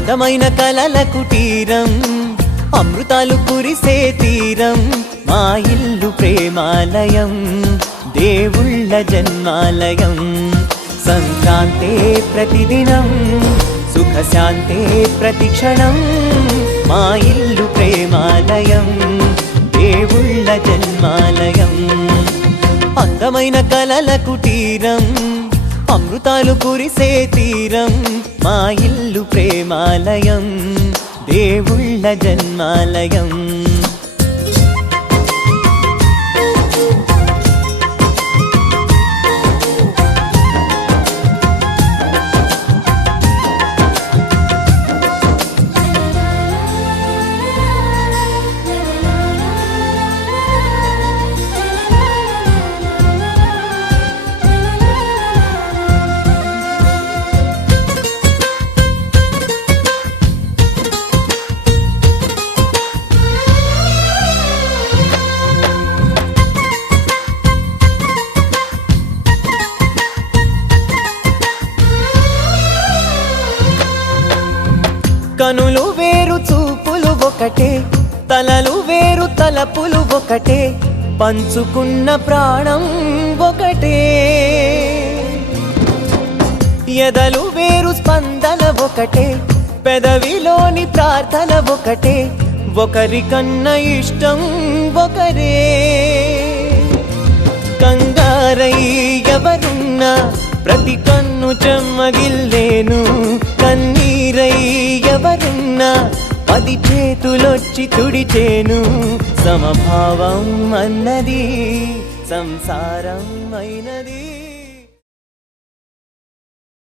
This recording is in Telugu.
అందమైన కలల కుటీరం, అమృతాలు కురిసే తీరం, మా ఇల్లు ప్రేమాలయం, దేవుళ్ళ జన్మాలయం. సంక్రాంతే ప్రతిదినం, సుఖశాంతే ప్రతిక్షణం, మా ఇల్లు ప్రేమాలయం, దేవుళ్ళ జన్మాలయం. అందమైన కలల కుటీరం, అమృతాలు కురిసే తీరం, మా ఇల్లు ప్రేమాలయం, దేవుళ్ళ జన్మాలయం. కనులు వేరు చూపులు ఒకటే, తలలు వేరు తలపులు ఒకటే, పంచుకున్న ప్రాణం ఒకటే. ఎదలు వేరు స్పందన ఒకటే, పెదవిలోని ప్రార్థన ఒకటే, ఒకరికన్నా ఇష్టం ఒకరే. కంగారై ఎవరున్నా ప్రతి కన్ను చెమ్మగిల్లేను, కన్నీరై ఎవరున్నా 10 చేతులొచ్చి తుడిచేను. సమభావం అన్నది సంసారం అయినది.